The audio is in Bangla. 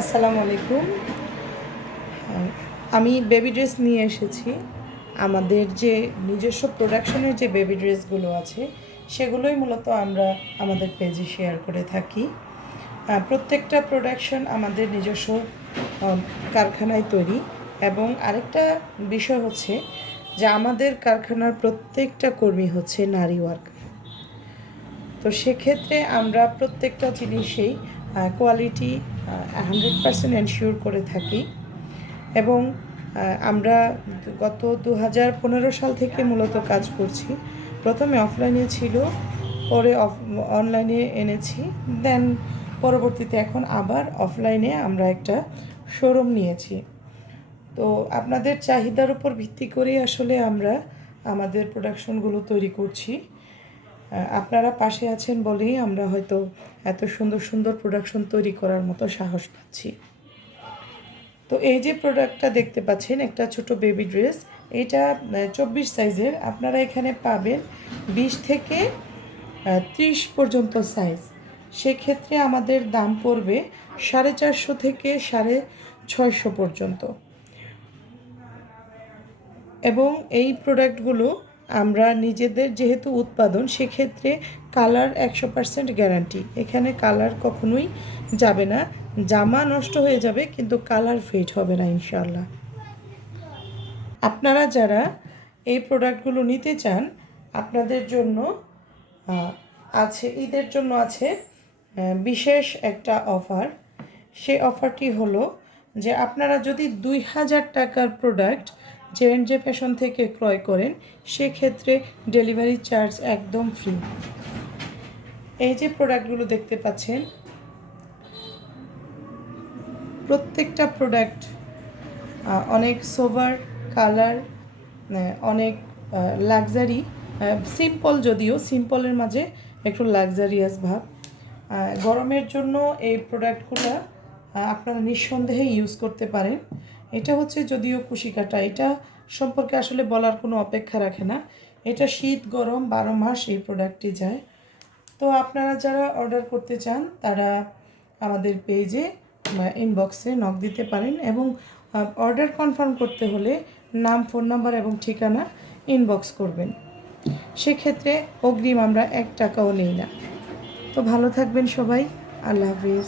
আসসালামু আলাইকুম। আমি বেবি ড্রেস নিয়ে এসেছি। আমাদের যে নিজস্ব প্রোডাকশনের যে বেবি ড্রেসগুলো আছে সেগুলোই মূলত আমরা আমাদের পেজে শেয়ার করে থাকি। প্রত্যেকটা প্রোডাকশন আমাদের নিজস্ব কারখানায় তৈরি। এবং আরেকটা বিষয় হচ্ছে যে আমাদের কারখানার প্রত্যেকটা কর্মী হচ্ছে নারী ওয়ার্কার। তো সেক্ষেত্রে আমরা প্রত্যেকটা জিনিসেই কোয়ালিটি 100% এনশিওর করে থাকি। এবং আমরা গত 2015 সাল থেকে মূলত কাজ করছি। প্রথমে অফলাইনে ছিল, পরে অনলাইনে এনেছি, দেন পরবর্তীতে এখন আবার অফলাইনে আমরা একটা শোরুম নিয়েছি। তো আপনাদের চাহিদার উপর ভিত্তি করেই আসলে আমরা আমাদের প্রোডাকশনগুলো তৈরি করছি। আপনারা পাশে আছেন বলেই আমরা হয়তো এত সুন্দর সুন্দর প্রোডাকশন তৈরি করার মতো সাহস পাচ্ছি। তো এই যে প্রোডাক্টটা দেখতে পাচ্ছেন, একটা ছোট বেবি ড্রেস, এটা 24 সাইজের। আপনারা এখানে পাবেন 20 থেকে 30 পর্যন্ত সাইজ। সেক্ষেত্রে আমাদের দাম পড়বে 450 থেকে 650 পর্যন্ত। এবং এই প্রোডাক্টগুলো আমরা নিজেদের যেহেতু উৎপাদন, সেক্ষেত্রে কালার 100% গ্যারান্টি। এখানে কালার কখনোই যাবে না। জামা নষ্ট হয়ে যাবে কিন্তু কালার ফেড হবে না ইনশাআল্লাহ। আপনারা যারা এই প্রোডাক্টগুলো নিতে চান, আপনাদের জন্য আছে, ঈদের জন্য আছে বিশেষ একটা অফার। সেই অফারটি হলো যে আপনারা যদি 2000 টাকার প্রোডাক্ট জে ফ্যাশন থেকে ক্রয় করেন, সেক্ষেত্রে ডেলিভারি চার্জ একদম ফ্রি। এই যে প্রোডাক্টগুলো দেখতে পাচ্ছেন, প্রত্যেকটা প্রোডাক্ট অনেক সোভার কালার, অনেক লাক্সারি, সিম্পল, যদিও সিম্পলের মাঝে একটু লাক্সারিয়াস ভাব। গরমের জন্য এই প্রোডাক্টগুলো আপনারা নিঃসন্দেহে ইউজ করতে পারেন। এটা হচ্ছে যদিও কুশিকাটা, এটা সম্পর্কে আসলে বলার কোনো অপেক্ষা রাখে না। এটা শীত গরম 12 মাস এই প্রোডাক্টটি যায়। তো আপনারা যারা অর্ডার করতে চান তারা আমাদের পেজে ইনবক্সে নক দিতে পারেন। এবং অর্ডার কনফার্ম করতে হলে নাম, ফোন নাম্বার এবং ঠিকানা ইনবক্স করবেন। সেক্ষেত্রে অগ্রিম আমরা 1 টাকাও নিই না। তো ভালো থাকবেন সবাই। আল্লাহ হাফিজ।